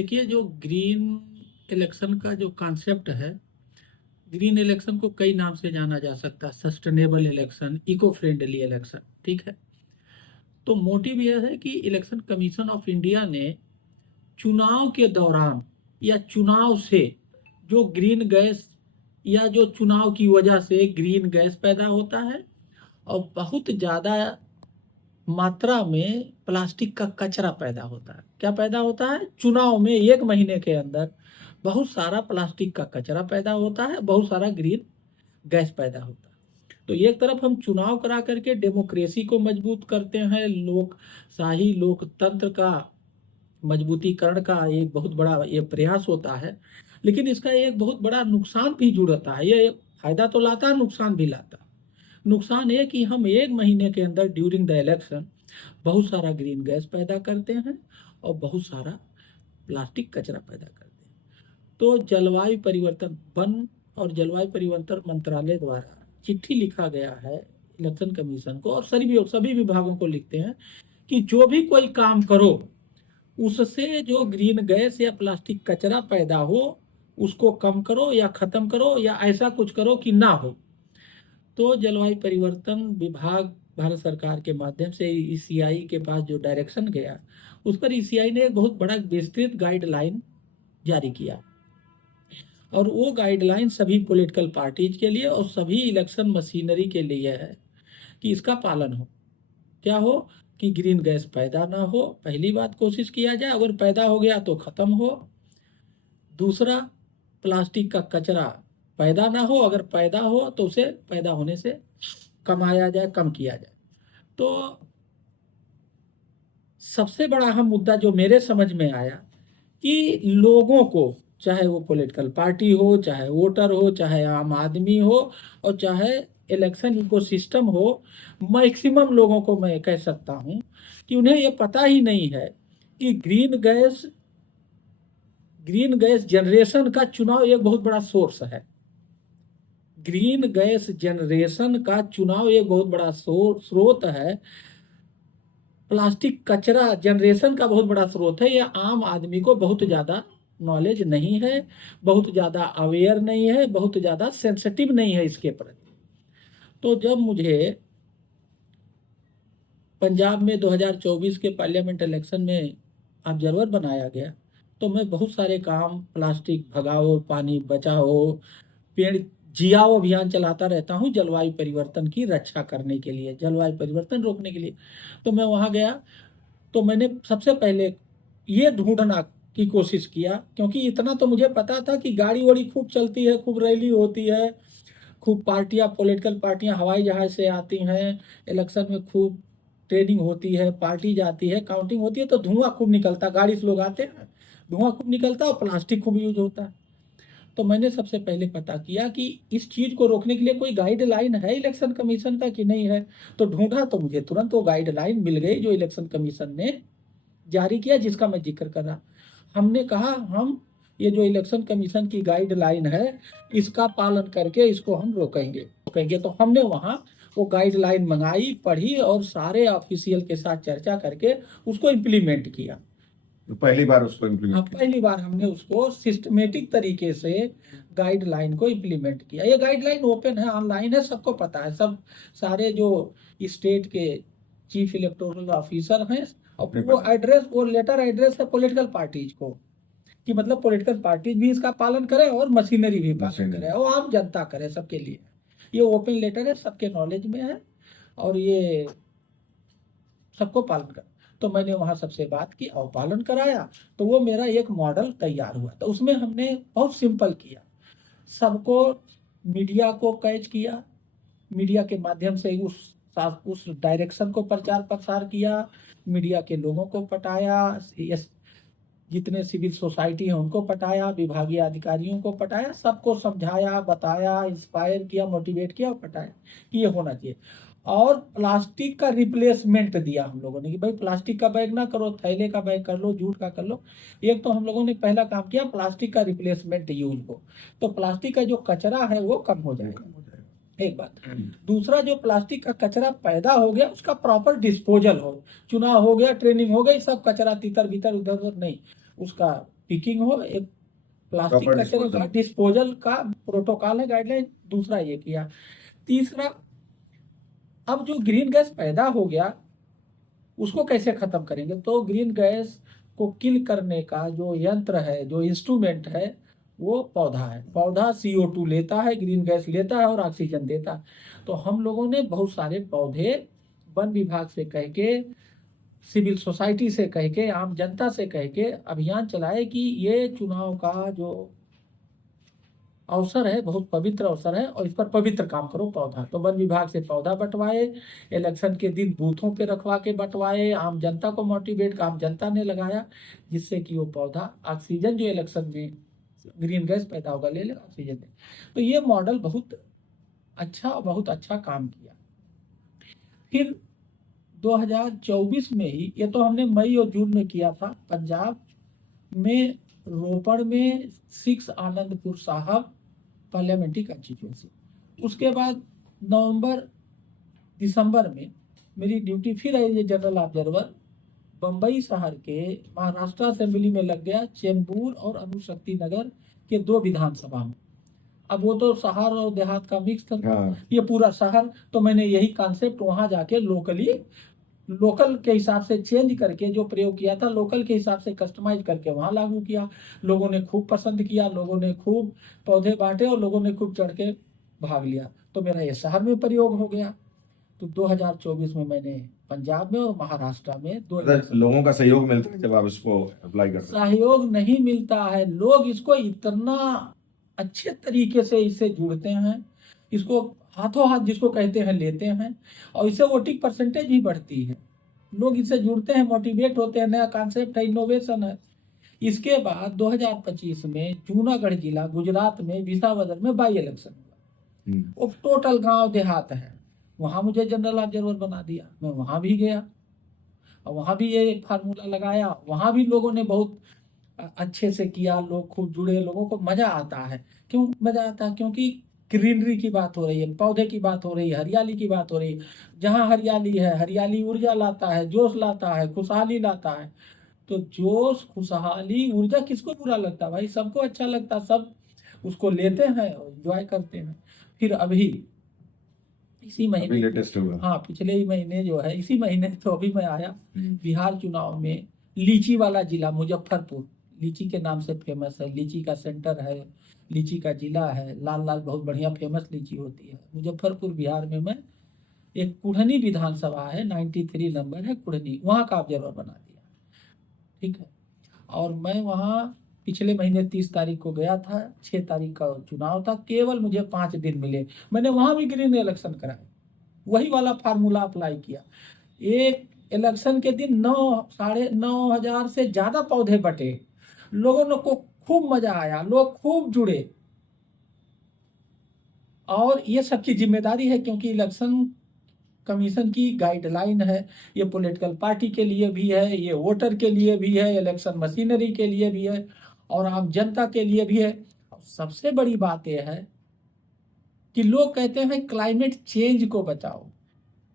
देखिए, जो green election का जो कॉन्सेप्ट है, ग्रीन इलेक्शन को कई नाम से जाना जा सकता है। Sustainable election, eco friendly election, ठीक है। तो मोटिव यह है कि इलेक्शन कमीशन ऑफ इंडिया ने चुनाव के दौरान या चुनाव से जो ग्रीन गैस या जो चुनाव की वजह से ग्रीन गैस पैदा होता है और बहुत ज़्यादा मात्रा में प्लास्टिक का कचरा पैदा होता है। क्या पैदा होता है? चुनाव में 1 महीने के अंदर बहुत सारा प्लास्टिक का कचरा पैदा होता है, बहुत सारा ग्रीन गैस पैदा होता है। तो एक तरफ हम चुनाव करा करके डेमोक्रेसी को मजबूत करते हैं, लोकशाही लोकतंत्र का मजबूतीकरण का एक बहुत बड़ा ये प्रयास होता है। लेकिन इसका एक बहुत बड़ा नुकसान भी जुड़ता है। ये फायदा तो लाता है, नुकसान भी लाता है। नुकसान ये कि हम 1 महीने के अंदर ड्यूरिंग द इलेक्शन बहुत सारा ग्रीन गैस पैदा करते हैं और बहुत सारा प्लास्टिक कचरा पैदा करते हैं। तो जलवायु परिवर्तन, वन और जलवायु परिवर्तन मंत्रालय द्वारा चिट्ठी लिखा गया है इलेक्शन कमीशन को, और सभी विभागों को लिखते हैं कि जो भी कोई काम करो उससे जो ग्रीन गैस या प्लास्टिक कचरा पैदा हो उसको कम करो या खत्म करो या ऐसा कुछ करो कि ना हो। तो जलवायु परिवर्तन विभाग भारत सरकार के माध्यम से ईसीआई के पास जो डायरेक्शन गया, उस पर ईसीआई ने एक बहुत बड़ा विस्तृत गाइडलाइन जारी किया, और वो गाइडलाइन सभी पॉलिटिकल पार्टीज के लिए और सभी इलेक्शन मशीनरी के लिए है कि इसका पालन हो। क्या हो? कि ग्रीन गैस पैदा ना हो, पहली बात कोशिश किया जाए, अगर पैदा हो गया तो खत्म हो। दूसरा, प्लास्टिक का कचरा पैदा ना हो, अगर पैदा हो तो उसे पैदा होने से कमाया जाए, कम किया जाए। तो सबसे बड़ा अहम मुद्दा जो मेरे समझ में आया कि लोगों को, चाहे वो पॉलिटिकल पार्टी हो, चाहे वोटर हो, चाहे आम आदमी हो, और चाहे इलेक्शन इकोसिस्टम हो, मैक्सिमम लोगों को मैं कह सकता हूं कि उन्हें ये पता ही नहीं है कि ग्रीन गैस जनरेशन का चुनाव एक बहुत बड़ा सोर्स है। ग्रीन गैस जनरेशन का चुनाव एक बहुत बड़ा स्रोत है। प्लास्टिक कचरा जनरेशन का बहुत बड़ा स्रोत है। यह आम आदमी को बहुत ज़्यादा नॉलेज नहीं है, बहुत ज़्यादा अवेयर नहीं है, बहुत ज़्यादा सेंसिटिव नहीं है इसके प्रति। तो जब मुझे पंजाब में 2024 के पार्लियामेंट इलेक्शन में ऑब्जर्वर बनाया गया, तो मैं बहुत सारे काम, प्लास्टिक भगाओ, पानी बचाओ, पेड़ जियाओ अभियान चलाता रहता हूँ जलवायु परिवर्तन की रक्षा करने के लिए, जलवायु परिवर्तन रोकने के लिए। तो मैं वहाँ गया तो मैंने सबसे पहले ये ढूंढना की कोशिश किया, क्योंकि इतना तो मुझे पता था कि गाड़ी वाड़ी खूब चलती है, खूब रैली होती है, खूब पार्टियां, पॉलिटिकल पार्टियां हवाई जहाज से आती हैं, इलेक्शन में खूब ट्रेनिंग होती है, पार्टी जाती है, काउंटिंग होती है, तो धुआं खूब निकलता, गाड़ी से लोग आते हैं, धुआं खूब निकलता और प्लास्टिक खूब यूज होता है। तो मैंने सबसे पहले पता किया कि इस चीज को रोकने के लिए कोई गाइडलाइन है इलेक्शन कमीशन का कि नहीं है। तो ढूंढा तो मुझे तुरंत वो गाइडलाइन मिल गई जो इलेक्शन कमीशन ने जारी किया, जिसका मैं जिक्र कर रहा। हमने कहा हम ये जो इलेक्शन कमीशन की गाइडलाइन है इसका पालन करके इसको हम रोकेंगे। तो हमने वहाँ वो गाइडलाइन मंगाई, पढ़ी और सारे ऑफिशियल के साथ चर्चा करके उसको इम्प्लीमेंट किया। तो पहली बार उसको इम्प्लीमेंट किया? पहली बार हमने उसको सिस्टमेटिक तरीके से गाइडलाइन को इम्प्लीमेंट किया। ये गाइडलाइन ओपन है, ऑनलाइन है, सबको पता है। सब सारे जो स्टेट के चीफ इलेक्टोरल ऑफिसर हैं, और वो लेटर एड्रेस है पॉलिटिकल पार्टीज को, कि मतलब पॉलिटिकल पार्टीज भी इसका पालन करे और मशीनरी भी पालन करे और आम जनता करे, सबके लिए। ये ओपन लेटर है, सबके नॉलेज में है और ये सबको पालन कर। तो मैंने वहाँ सबसे बात की और पालन कराया। तो वो मेरा एक मॉडल तैयार हुआ। तो उसमें हमने बहुत सिंपल किया, सबको, मीडिया को कैच किया, मीडिया के माध्यम से उस डायरेक्शन को प्रचार प्रसार किया, मीडिया के लोगों को पटाया, जितने सिविल सोसाइटी हैं उनको पटाया, विभागीय अधिकारियों को पटाया, सबको समझाया, बताया, इंस्पायर किया, मोटिवेट किया और पटाया कि ये होना चाहिए। और प्लास्टिक का रिप्लेसमेंट दिया हम लोगों ने कि भाई प्लास्टिक का बैग ना करो, थैले का बैग कर लो, जूट का कर लो। एक तो हम लोगों ने पहला काम किया प्लास्टिक का रिप्लेसमेंट यूज हो, तो प्लास्टिक का जो कचरा है वो कम हो जाएगा, एक बात। दूसरा, जो प्लास्टिक का कचरा पैदा हो गया उसका प्रॉपर डिस्पोजल हो। चुनाव हो गया, ट्रेनिंग हो गई, सब कचरा तितर भीतर उधर उधर नहीं, उसका पिकिंग हो, एक प्लास्टिक Proper कचरे का disposal. डिस्पोजल का प्रोटोकॉल है, गाइडलाइन, दूसरा ये किया। तीसरा, अब जो ग्रीन गैस पैदा हो गया उसको कैसे खत्म करेंगे? तो ग्रीन गैस को किल करने का जो यंत्र है, जो इंस्ट्रूमेंट है, वो पौधा है। पौधा CO2 लेता है, ग्रीन गैस लेता है और ऑक्सीजन देता है। तो हम लोगों ने बहुत सारे पौधे वन विभाग से कह के, सिविल सोसाइटी से कह के, आम जनता से कह के अभियान चलाए कि ये चुनाव का जो अवसर है बहुत पवित्र अवसर है और इस पर पवित्र काम करो पौधा। तो वन विभाग से पौधा बंटवाए, इलेक्शन के दिन बूथों पे रखवा के बंटवाए, आम जनता को मोटिवेट, आम जनता ने लगाया, जिससे कि वो पौधा ऑक्सीजन जो इलेक्शन में ग्रीन गैस पैदा होगा ले ले ऑक्सीजन दे। तो ये मॉडल बहुत अच्छा काम किया। फिर 2024 में ही, ये तो हमने मई और जून में किया था, पंजाब में रोपड़ में 6 आनंदपुर साहब पार्लियामेंट्री कंस्टिट्यूंसी। उसके बाद नवंबर दिसंबर में मेरी ड्यूटी फिर as a general observer Bombay शहर के महाराष्ट्र असेंबली में लग गया, चेंबूर और अणुशक्ति नगर के 2 विधानसभा में। अब वो तो शहर और देहात का मिक्स था, हाँ। ये पूरा शहर। तो मैंने यही कॉन्सेप्ट वहां जाके लोकल के हिसाब से चेंज करके जो प्रयोग किया था, लोकल के हिसाब से कस्टमाइज करके वहां लागू किया। लोगों ने खूब पसंद किया, लोगों ने खूब पौधे बांटे और लोगों ने खूब चढ़ के भाग लिया। तो मेरा ये शहर में प्रयोग हो गया। तो 2024 में मैंने पंजाब में और महाराष्ट्र में लोगों का सहयोग मिलता है जब आप इसको अप्लाई करते हैं? सहयोग नहीं मिलता है। लोग इसको इतना अच्छे तरीके से इससे जुड़ते हैं, इसको हाथों हाथ जिसको कहते हैं लेते हैं, और इससे वोटिंग परसेंटेज भी बढ़ती है। लोग इससे जुड़ते हैं, मोटिवेट होते हैं, नया कॉन्सेप्ट है, इनोवेशन है। इसके बाद 2025 में जूनागढ़ जिला गुजरात में विसावदर में बाई इलेक्शन हुआ। वो टोटल गांव देहात है, वहां मुझे जनरल ऑब्जर्वर बना दिया। मैं वहां भी गया और वहां भी ये फार्मूला लगाया। वहां भी लोगों ने बहुत अच्छे से किया, लोग खूब जुड़े, लोगों को मजा आता है। क्यों मजा आता है? क्योंकि ग्रीनरी की बात हो रही है, पौधे की बात हो रही है, हरियाली की बात हो रही है। जहाँ हरियाली है, हरियाली ऊर्जा लाता है, जोश लाता है, खुशहाली लाता है। तो जोश, खुशहाली, ऊर्जा किसको बुरा लगता है भाई? सबको अच्छा लगता है, सब उसको लेते हैं और एंजॉय करते हैं। फिर अभी इसी महीने, लेटेस्ट हुआ, हाँ पिछले ही महीने जो है, इसी महीने तो अभी मैं आया बिहार चुनाव में। लीची वाला जिला मुजफ्फरपुर, लीची के नाम से फेमस है, लीची का सेंटर है, लीची का जिला है, लाल लाल बहुत बढ़िया फेमस लीची होती है मुजफ्फरपुर बिहार में। मैं एक कुढ़नी विधानसभा है, 93 नंबर है कुढ़नी, वहाँ का ऑब्जर्वर बना दिया। ठीक है। और मैं वहाँ पिछले महीने 30 तारीख को गया था, 6 तारीख का चुनाव था, केवल मुझे 5 दिन मिले। मैंने वहाँ भी ग्रीन इलेक्शन कराया, वही वाला फार्मूला अप्लाई किया। एक इलेक्शन के दिन 9,500 से ज्यादा पौधे बटे, लोगों को खूब मजा आया, लोग खूब जुड़े। और ये सबकी जिम्मेदारी है, क्योंकि इलेक्शन कमीशन की गाइडलाइन है। ये पॉलिटिकल पार्टी के लिए भी है, ये वोटर के लिए भी है, इलेक्शन मशीनरी के लिए भी है, और आम जनता के लिए भी है। सबसे बड़ी बात यह है कि लोग कहते हैं क्लाइमेट चेंज को बचाओ,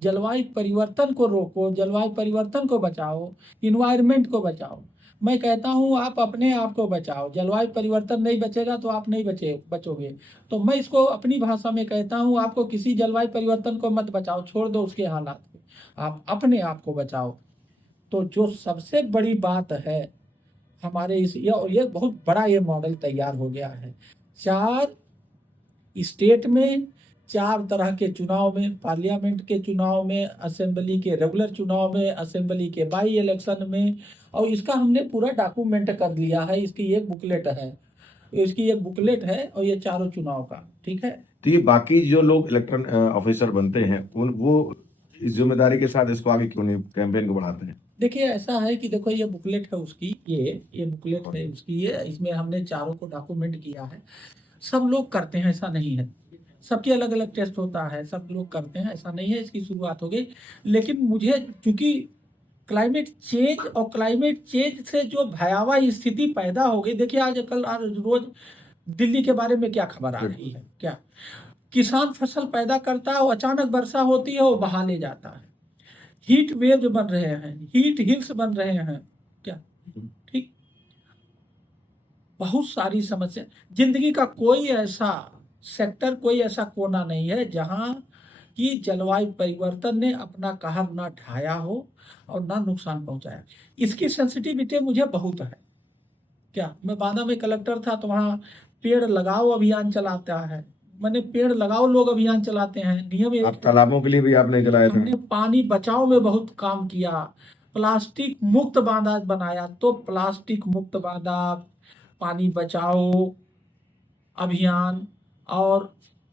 जलवायु परिवर्तन को रोको, जलवायु परिवर्तन को बचाओ, इन्वायरमेंट को बचाओ। मैं कहता हूं आप अपने आप को बचाओ। जलवायु परिवर्तन नहीं बचेगा तो आप नहीं बचोगे। तो मैं इसको अपनी भाषा में कहता हूं, आपको किसी जलवायु परिवर्तन को मत बचाओ, छोड़ दो उसके हालात को, आप अपने आप को बचाओ। तो जो सबसे बड़ी बात है हमारे ये बहुत बड़ा ये मॉडल तैयार हो गया है। 4 स्टेट में 4 तरह के चुनाव में, पार्लियामेंट के चुनाव में, असेंबली के रेगुलर चुनाव में, असेंबली के बाई इलेक्शन में। और इसका हमने पूरा डॉक्यूमेंट कर लिया है, इसकी एक बुकलेट है और ये चारों चुनाव का। ठीक है। तो ये बाकी जो लोग इलेक्शन ऑफिसर बनते हैं वो इस जिम्मेदारी के साथ इसको आगे क्यों नहीं, कैंपेन को बढ़ाते हैं? देखिए ऐसा है कि देखो ये बुकलेट है उसकी, ये बुकलेट है उसकी, ये इसमें हमने चारों को डॉक्यूमेंट किया है। सब लोग करते हैं ऐसा नहीं है, सबके अलग अलग टेस्ट होता है, सब लोग करते हैं ऐसा नहीं है। इसकी शुरुआत हो गई, लेकिन मुझे चूंकि क्लाइमेट चेंज और क्लाइमेट चेंज से जो भयावह स्थिति पैदा हो गई, देखिए आज रोज दिल्ली के बारे में क्या खबर आ रही है, क्या किसान फसल पैदा करता है, वो अचानक वर्षा होती है, वो बहा ले जाता है, हीट वेव बन रहे हैं, हीट हिल्स बन रहे हैं, क्या ठीक। बहुत सारी समस्या, जिंदगी का कोई ऐसा सेक्टर, कोई ऐसा कोना नहीं है जहां कि जलवायु परिवर्तन ने अपना कहर ना ढाया हो और ना नुकसान पहुंचाया। इसकी सेंसिटिविटी मुझे बहुत है। क्या मैं बांदा में कलेक्टर था तो वहाँ पेड़ लगाओ अभियान चलाता है, मैंने पेड़ लगाओ लोग अभियान चलाते हैं, नियम आप एक है। तालाबों के लिए भी आपने चलाया था। हमने पानी बचाओ में बहुत काम किया, प्लास्टिक मुक्त बांदा बनाया, तो प्लास्टिक मुक्त बांदा, पानी बचाओ अभियान और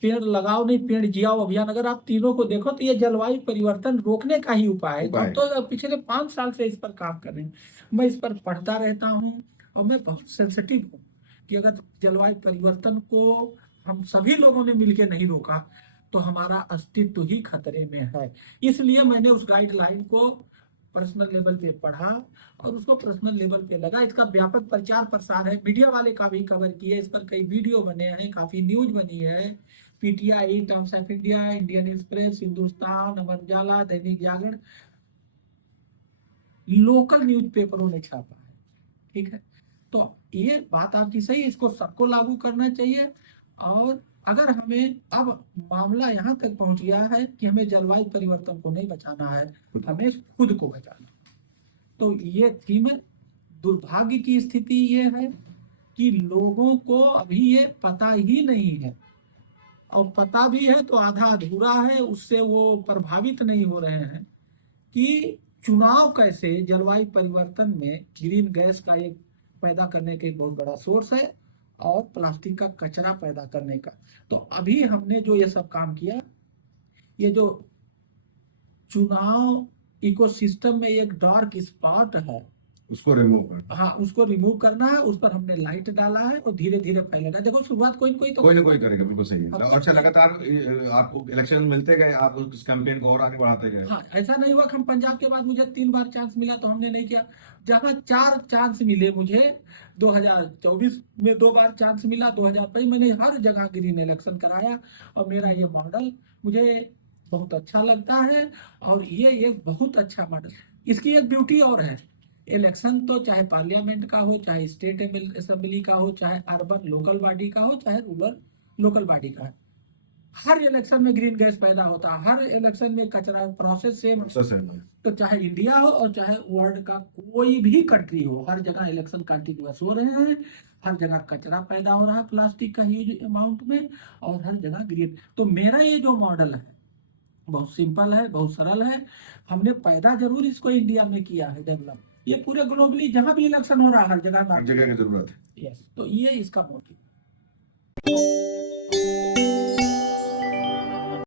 पेड़ लगाओ नहीं पेड़ जियाओ अभियान, अगर आप तीनों को देखो तो ये जलवायु परिवर्तन रोकने का ही उपाय है। हम तो पिछले 5 साल से इस पर काम कर रहे हैं, मैं इस पर पढ़ता रहता हूँ और मैं बहुत सेंसिटिव हूँ कि अगर जलवायु परिवर्तन को हम सभी लोगों ने मिलकर नहीं रोका तो हमारा अस्तित्व ही खतरे में है। इसलिए मैंने उस गाइडलाइन को पर्सनल लेवल पे पढ़ा और उसको पर्सनल लेवल पे लगा। इसका व्यापक प्रचार प्रसार है, मीडिया वाले काफी कवर किए, इस पर कई वीडियो बने हैं, काफी न्यूज बनी है। PTI, Times of India, Indian Express, Hindustan, Amar Ujala, Dainik Jagran, local news पेपरों ने छापा है। ठीक है, तो ये बात आपकी सही है, इसको सबको लागू करना चाहिए। और अगर हमें अब मामला यहाँ तक पहुंच गया है कि हमें जलवायु परिवर्तन को नहीं बचाना है, हमें खुद को बचाना। तो ये थीम है। दुर्भाग्य की स्थिति ये है कि लोगों को अभी ये पता ही नहीं है, और पता भी है तो आधा अधूरा है, उससे वो प्रभावित नहीं हो रहे हैं कि चुनाव कैसे जलवायु परिवर्तन में ग्रीन गैस का एक पैदा करने का एक बहुत बड़ा सोर्स है और प्लास्टिक का कचरा पैदा करने का। तो अभी हमने जो ये सब काम किया, ये जो चुनाव इकोसिस्टम में एक डार्क स्पॉट है, उसको रिमूव करना। हाँ उसको रिमूव करना है, उस पर हमने लाइट डाला है और धीरे धीरे फैलेगा। देखो शुरुआत कोई ना कोई तो कोई ना कोई करेगा, बिल्कुल सही है। अब और अच्छा, लगातार आपको इलेक्शन मिलते गए, आप उस कैंपेन को और आगे बढ़ाते गए। हाँ, ऐसा नहीं हुआ कि हम पंजाब के बाद मुझे 3 बार चांस मिला तो हमने नहीं किया। जहाँ 4 चांस मिले मुझे, 2024 में 2 बार चांस मिला, 2025 मैंने हर जगह ग्रीन इलेक्शन कराया। और मेरा ये मॉडल मुझे बहुत अच्छा लगता है और ये एक बहुत अच्छा मॉडल। इसकी एक ब्यूटी और है, इलेक्शन तो चाहे पार्लियामेंट का हो, चाहे स्टेट असेंबली का हो, चाहे अर्बन लोकल बॉडी का हो, चाहे रूरल लोकल बॉडी का है, हर इलेक्शन में ग्रीन गैस पैदा होता है, हर इलेक्शन में कचरा प्रोसेस सेम। तो चाहे इंडिया हो और चाहे वर्ल्ड का कोई भी कंट्री हो, हर जगह इलेक्शन कंटिन्यूअस हो रहे हैं, हर जगह कचरा पैदा हो रहा है प्लास्टिक का ह्यूज अमाउंट में, और हर जगह ग्रीन। तो मेरा ये जो मॉडल है बहुत सिंपल है, बहुत सरल है। हमने पैदा जरूर इसको इंडिया में किया है डेवलप, ये पूरे ग्लोबली जहां भी इलेक्शन हो रहा है हर जगह की जरूरत है। यस, तो ये इसका मोटिव।